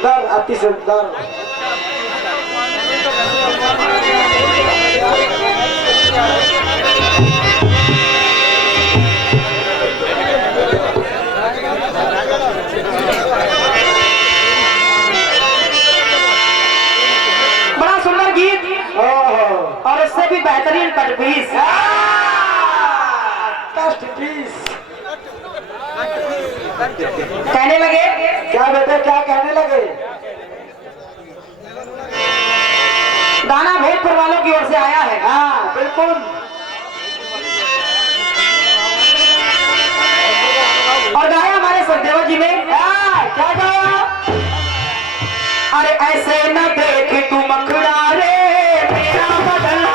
सुंदर, अति सुंदर। बड़ा सुंदर गीत और इससे भी बेहतरीन कटपीस। कहने लगे क्या बेटे, क्या कहने लगे? गाना भोजपुर वालों की ओर से आया है। हाँ बिल्कुल। और गाया हमारे सखदेवा जी ने। क्या गाया? अरे ऐसे न देख तू मखड़ा रे मेरा बदन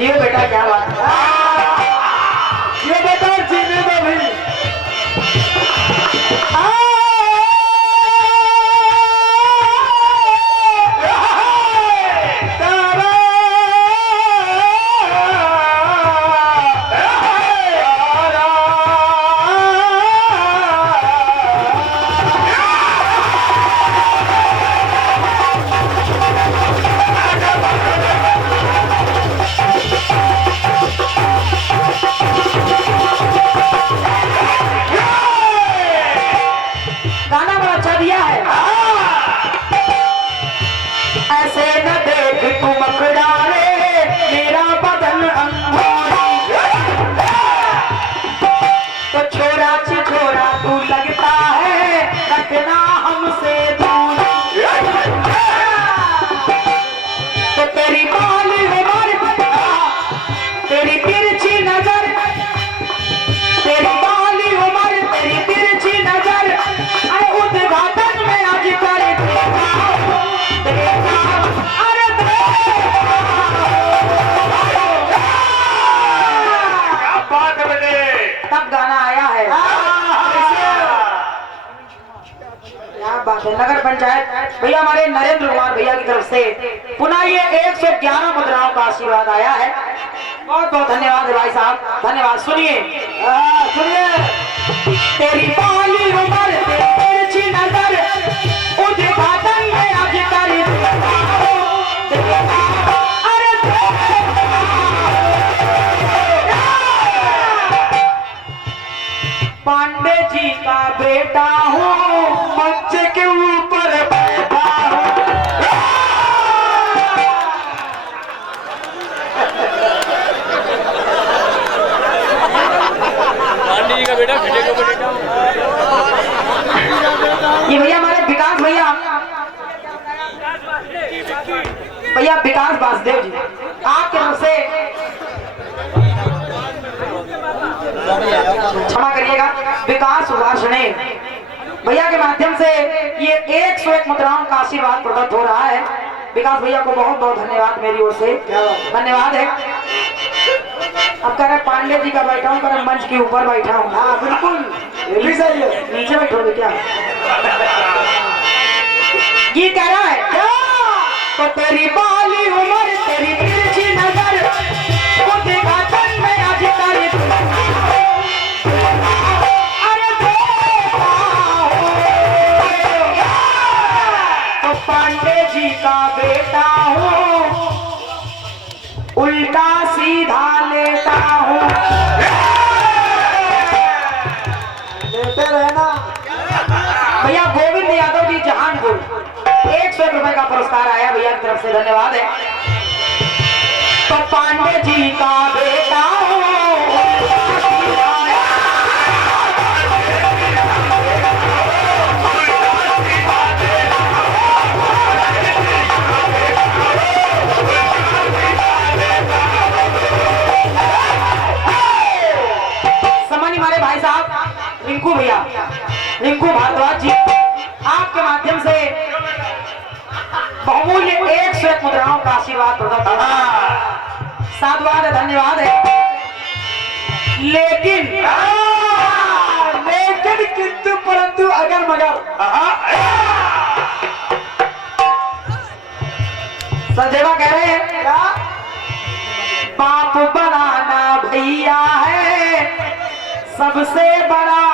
ये बेटा क्या बात है? ये बेटा जीने दो भी। गाना बड़ा अच्छा दिया है। ऐसे न देख तू मखड़ा रे मेरा बदन अंगूरी तो छोरा छिछोरा तू लगता है रखना हमसे दूर तो तेरी बाली उमर तेरी तिरछी नजर तेरी बाली उमर तेरी तिरछी नजर अरे उद्घाटन में आज कर देगा अरे क्या बात है बेटे? तब गाना आया है। क्या बात है। नगर पंचायत भैया हमारे नरेंद्र कुमार भैया की तरफ से पुनः ये 111 मुद्राओं का आशीर्वाद आया है। बहुत बहुत धन्यवाद है भाई साहब, धन्यवाद। सुनिए सुनिए। तेरी बाली उमर तेरी तिरछी नजर उद्घाटन में आज कर अरे पांडे जी का बेटा हूँ मंच के ऊपर बैठा हूँ। पांडे जी का बेटा बेटे को बेटा। ये भैया हमारे विकास भैया भैया विकास वासुदेव जी आपकी तरफ से क्षमा करिएगा विकास वार्षणे भैया के माध्यम से ये 101 मुद्राओं का आशीर्वाद प्रदत्त हो रहा है। विकास भैया को बहुत बहुत धन्यवाद मेरी ओर से, धन्यवाद है। अब कह रहे पांडे जी का बैठा हूँ, कह रहे मंच के ऊपर बैठा हूँ। हाँ बिल्कुल, ये भी सही है। नीचे बैठोगे क्या? ये कह रहा है क्या? तो तेरी बाली उमर तेरी तिरछी नजर उद्घाटन में आज कर अरे तो पांडे जी का बेटा हूँ उल्टा सीधा लेता हूँ लेते रहना। भैया गोविंद यादव जी जहानपुर 101 रुपए का पुरस्कार आया भैया की तरफ से, धन्यवाद है। तो पांडे जी का बेटा हूँ सामान्य हमारे भाई साहब रिंकू भैया, रिंकू भारद्वाज जी आपके बहुमूल्य 101 मुद्राओं का आशीर्वाद प्रदत्त हो रहा है। साधुवाद है, धन्यवाद है। लेकिन किंतु परंतु अगर मगर सचदेवा कह रहे हैं क्या? बाप बनाना भैया है सबसे बड़ा।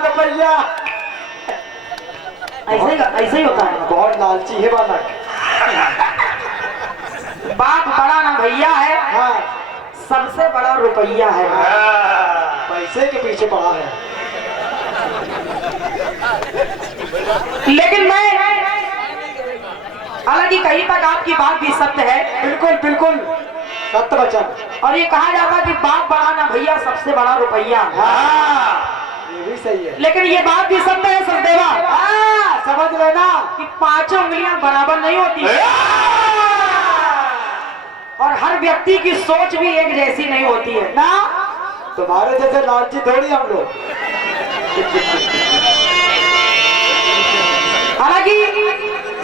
तो भैया ऐसे ही होता है। बहुत लालची है बालक। बाप बड़ा ना भैया है, हाँ सबसे बड़ा रुपया है। पैसे के पीछे पड़ा है। लेकिन मैं हालांकि कहीं तक आपकी बात भी सत्य है, बिल्कुल बिल्कुल सत्य वचन। और ये कहा जाता कि बाप बड़ा ना भैया सबसे बड़ा रुपया। ये भी सही है। लेकिन ये बात भी सत्य है सचदेवा, समझ लेना कि पांचों उंगलियां बराबर नहीं होती और हर व्यक्ति की सोच भी एक जैसी नहीं होती है ना। तुम्हारे जैसे लालची थोड़ी हम लोग। हालांकि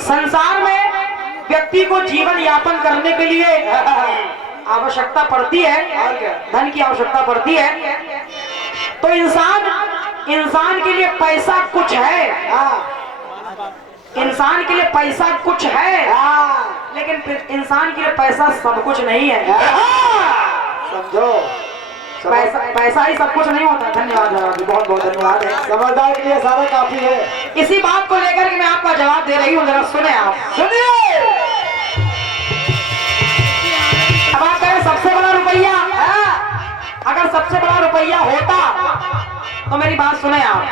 संसार में व्यक्ति को जीवन यापन करने के लिए आवश्यकता पड़ती है, और क्या? धन की आवश्यकता पड़ती है। तो इंसान के लिए पैसा कुछ है, इंसान के लिए पैसा कुछ है, लेकिन इंसान के लिए पैसा सब कुछ नहीं है। समझो, पैसा ही सब कुछ नहीं होता। धन्यवाद जी, बहुत बहुत धन्यवाद है। समझदार के लिए सारा काफी है। इसी बात को लेकर के मैं आपका जवाब दे रही हूँ, जरा सुने आप। सुनिए, अब आप कहें सबसे बड़ा रुपया, अगर सबसे बड़ा रुपया होता तो मेरी बात सुने आप।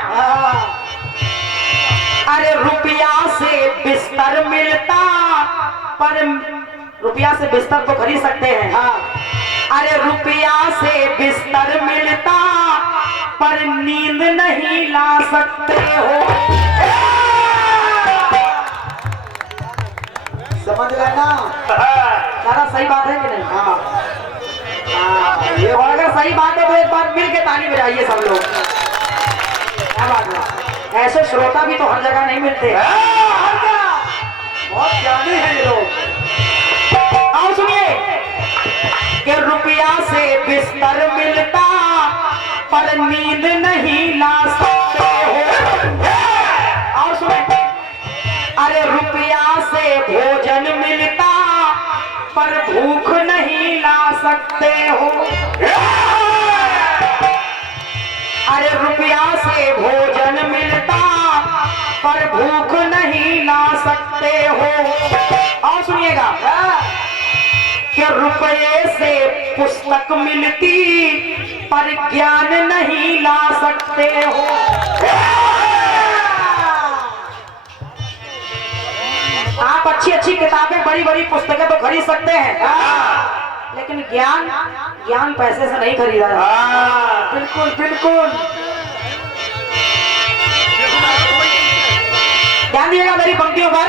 अरे रुपया से बिस्तर मिलता, पर रुपया से बिस्तर तो खरीद सकते हैं। अरे रुपया से बिस्तर मिलता, पर नींद नहीं ला सकते हो। समझ लेना। सारा सही बात है कि नहीं? ये और अगर सही बात है तो एक बार मिल के ताली बजाइए सब लोग। क्या बात है? ऐसे श्रोता भी तो हर जगह नहीं मिलते। बहुत ज्ञानी है ये लोग। और सुनिए कि रुपया से बिस्तर मिलता, पर नींद नहीं ला सकते हो। और सुनिए, अरे रुपया से भोजन मिलता, पर भूख नहीं ला सकते हो। अरे रुपया से भोजन मिलता, पर भूख नहीं ला सकते हो। और सुनिएगा कि रुपये से पुस्तक मिलती, पर ज्ञान नहीं ला सकते हो। आप अच्छी अच्छी किताबें, बड़ी बड़ी पुस्तकें तो खरीद सकते हैं, लेकिन ज्ञान पैसे से नहीं खरीदा जाता। बिल्कुल बिल्कुल। ध्यान दीजिएगा मेरी पंक्तियों पर।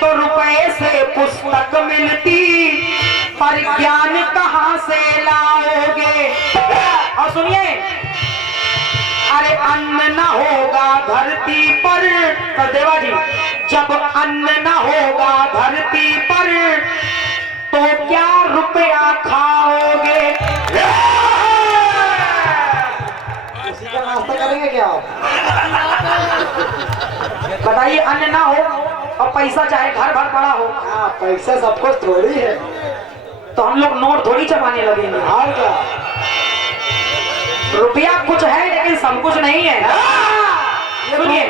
तो रुपए से पुस्तक मिलती, पर ज्ञान कहाँ से लाओगे। और सुनिए, अरे अन्न न होगा धरती पर, सचदेवा जी, जब अन्न न होगा धरती पर, तो क्या रुपया खाओगे। उसी का नाश्ता करेंगे क्या आप? बताइए, अन्न ना हो और पैसा चाहे घर भर पड़ा हो, पैसा सब कुछ थोड़ी है। तो हम लोग नोट थोड़ी चबाने लगेंगे। और क्या? रुपया कुछ है लेकिन सब कुछ नहीं है। सुनिए,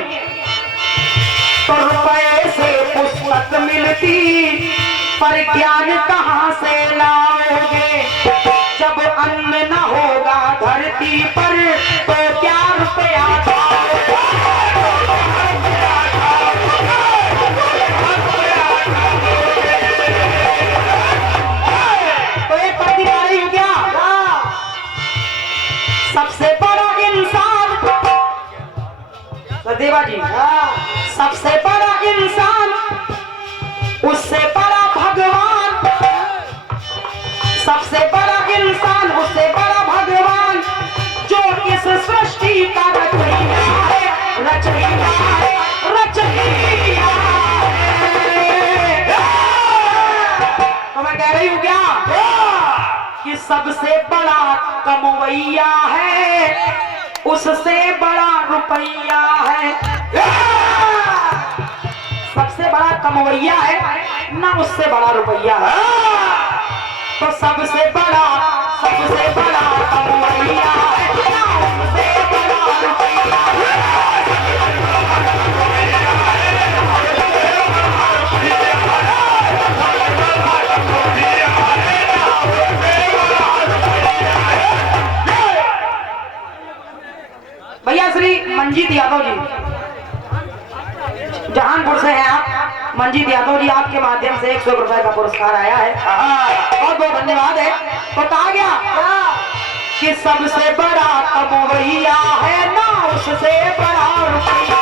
तो रुपए से पुस्तक मिलती, पर ज्ञान कहाँ से लाओगे। जब अन्न न होगा धरती पर, तो क्या रुपया खाओगे। तो एक पत्ती आ रही हूँ क्या? सबसे बड़ा इंसान, सचदेवा जी, सबसे बड़ा इंसान, उससे बड़ा भगवान। सबसे बड़ा इंसान, उससे बड़ा भगवान, जो इस सृष्टि का रचयिता। सबसे बड़ा कमवैया है, उससे बड़ा रुपया है। सबसे बड़ा कमवैया है ना उससे बड़ा रुपया है। तो सबसे बड़ा कमवैया है ना उससे बड़ा रुपया है। भैया श्री मंजीत यादव जी जहानपुर से हैं आप। मंजीत यादव जी आपके माध्यम से 100 रुपए का पुरस्कार आया है, बहुत बहुत धन्यवाद है। तो कहा गया कि सबसे बड़ा कमवैया है ना उससे बड़ा रुपया।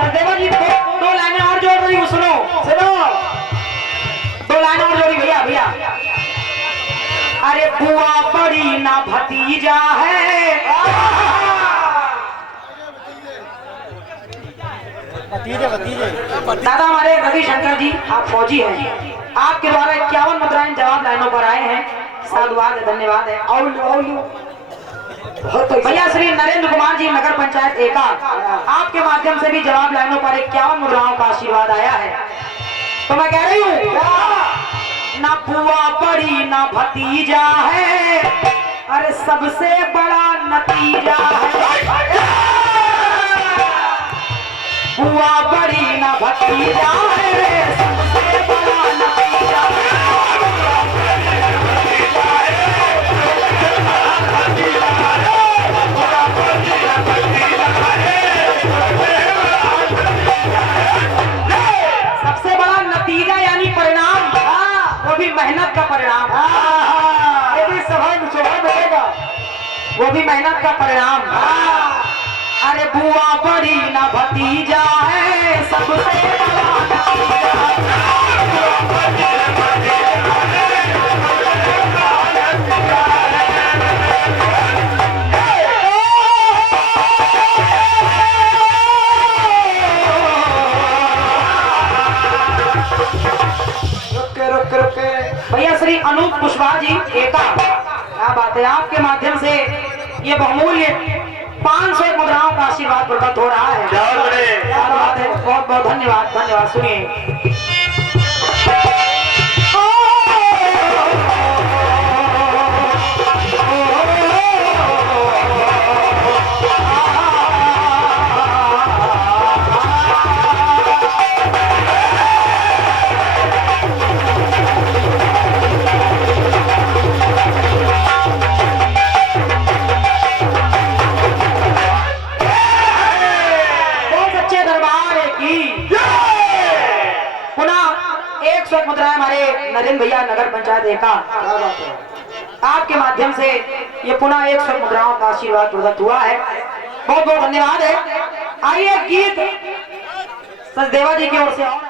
सचदेवा जी दो लाइनें और जोड़ रही हूँ, सुनो दो लाइनें और जोड़ी भैया भैया। अरे बुआ बड़ी ना भतीजा है, दादा हमारे रविशंकर जी आप फौजी हैं, आपके द्वारा 51 मुद्राएं जवाब लाइनों पर आए हैं। साधुवाद है, धन्यवाद है। भैया श्री नरेंद्र कुमार जी नगर पंचायत एका, आपके माध्यम से भी जवाब लाइनों पर 51 मुद्राओं का आशीर्वाद आया है। तो मैं कह रही हूँ ना बुआ बड़ी ना भतीजा है, अरे सबसे बड़ा नतीजा है। बुआ बड़ी ना भतीजा है, सबसे बड़ा नतीजा है। सबसे बड़ा नतीजा यानी परिणाम, वो भी मेहनत का परिणाम, ये भी सभा में मिलेगा, वो भी मेहनत का परिणाम। अरे बुआ बड़ी ना भतीजा है, सबसे बड़ा नतीजा रुके भैया श्री अनूप कुशवाहा जी एका, क्या बात है, आपके माध्यम से ये बहुमूल्य 500 मुद्राओं का आशीर्वाद प्रकट हो रहा है। क्या बात है, बहुत बहुत धन्यवाद धन्यवाद। सुनिए मुद्राएं हमारे नरेंद्र भैया नगर पंचायत एका, आपके माध्यम से ये पुनः 100 मुद्राओं का आशीर्वाद प्रदत्त हुआ है, बहुत बहुत धन्यवाद है। आइए गीत सचदेवा जी की ओर से और